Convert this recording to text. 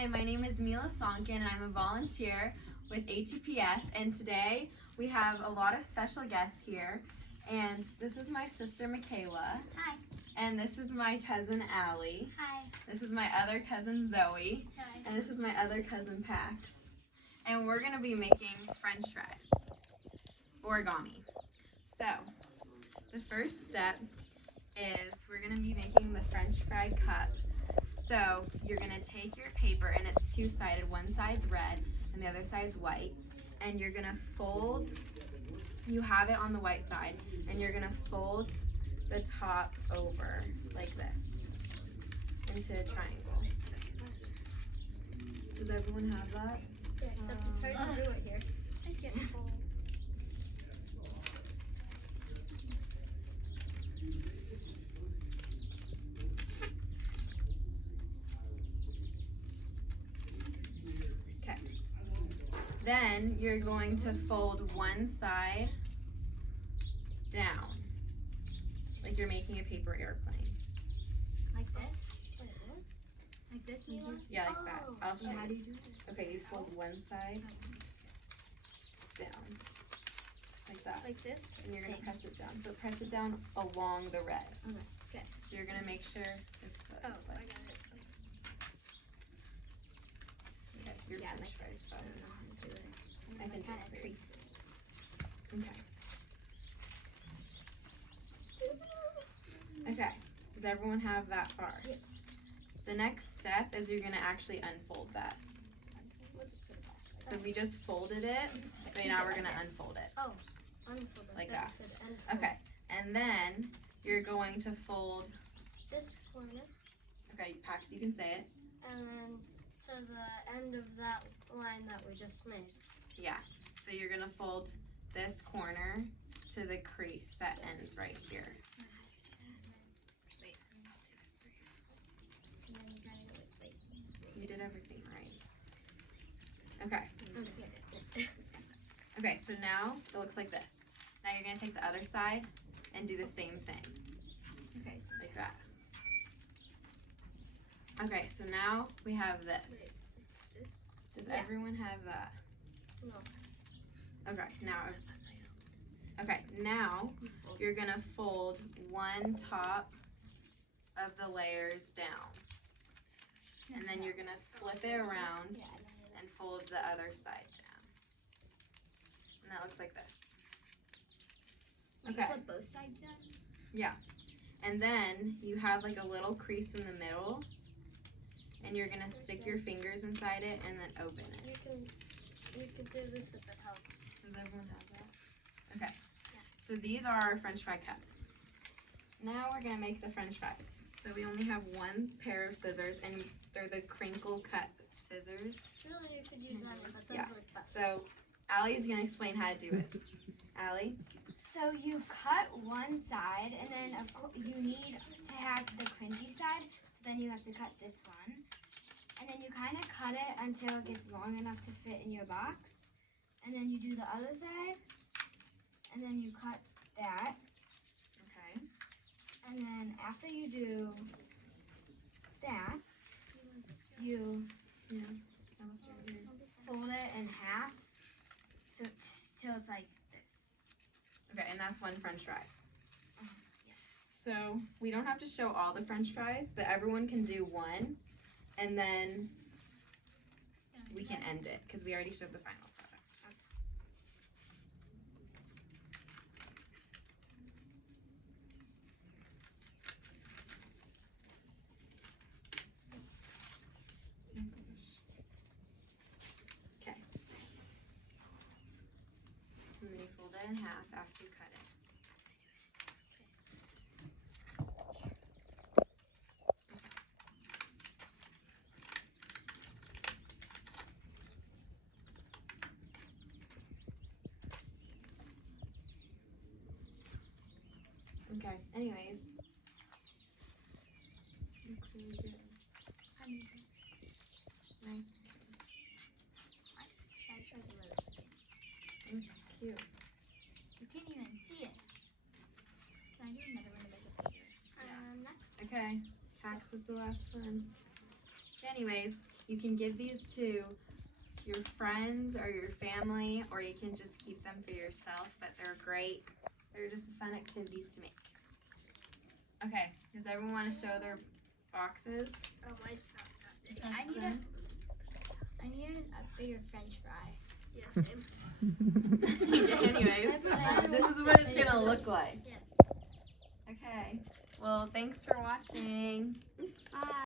Hi, my name is Mila Sonkin and I'm a volunteer with ATPF, and today we have a lot of special guests here, and this is my sister Michaela. Hi. And this is my cousin Allie. Hi. This is my other cousin Zoe. Hi. And this is my other cousin Pax. And we're going to be making french fries, origami. So, the first step is we're going to be making the french fry cup. So, you're going to take your paper, and it's two-sided. One side's red and the other side's white. And you're going to fold, you have it on the white side, and you're going to fold the top over like this into a triangle. Does everyone have that? Yeah, except it's hard to do it here. I can't fold. Okay. Then you're going to fold one side down, like you're making a paper airplane. Like this? Like this, Mila? Yeah, like that. I'll show How do you. you do it? Okay, you fold one side down, like that. Like this? And you're going to press it down. So press it down along the red. Okay. So you're going to make sure this is what it looks I like. got it. Okay, your french fries done. I can do kind it of for you. crease it. Okay. Okay. Does everyone have that far? Yes. The next step is you're going to actually unfold that. So we just folded it, so now we're going to unfold it. Oh, unfold it. Like that. Said unfold. Okay. And then you're going to fold, This corner, okay, Pax, you can say it. and then to the end of that line that we just made. Yeah. So you're going to fold this corner to the crease that ends right here. Wait, I'll do it for you. And then you gotta go like this. You did everything right. Okay. Okay. Okay, so now it looks like this. Now you're going to take the other side and do the same thing. Okay. Like that. Okay, so now we have this. This? Does Yeah. everyone have that? No. Okay, now you're going to fold one top of the layers down. And then you're going to flip it around and fold the other side down. And that looks like this. Okay. Flip both sides down? Yeah. And then you have like a little crease in the middle, and you're going to stick your fingers inside it and then open it. You can do this if it helps. Does everyone have that? Okay. So these are our french fry cups. Now we're going to make the french fries. So we only have one pair of scissors, and they're the crinkle cut scissors. Really, you could use that, but those Yeah. work best. So Allie's going to explain how to do it. Allie? So you cut one side, and then of course you need to have the cringy side. So then you have to cut this one, and then you kind of cut it until it gets long enough to fit in your box. And then you do the other side, and then you cut that. Okay. And then after you do that, you fold it in half, so till it's like this. Okay, and that's one french fry. Yeah. So we don't have to show all the french fries, but everyone can do one, and then we can end it because we already showed the final product. Okay. And then you fold it in half after you cut it. Okay, anyways. Looks really good. Nice. Looks cute. You can't even see it. I do another one to make it bigger. Next. Okay, Pax is the last one. Anyways, You can give these to your friends or your family, or you can just keep them for yourself, but they're great. They're just fun activities to make. Okay, does everyone want to show their boxes? Oh, mine's not that big. That's I need them. a bigger French fry. Yes, same. Anyways, this is what it's gonna look like. Yeah. Okay, well, thanks for watching. Bye.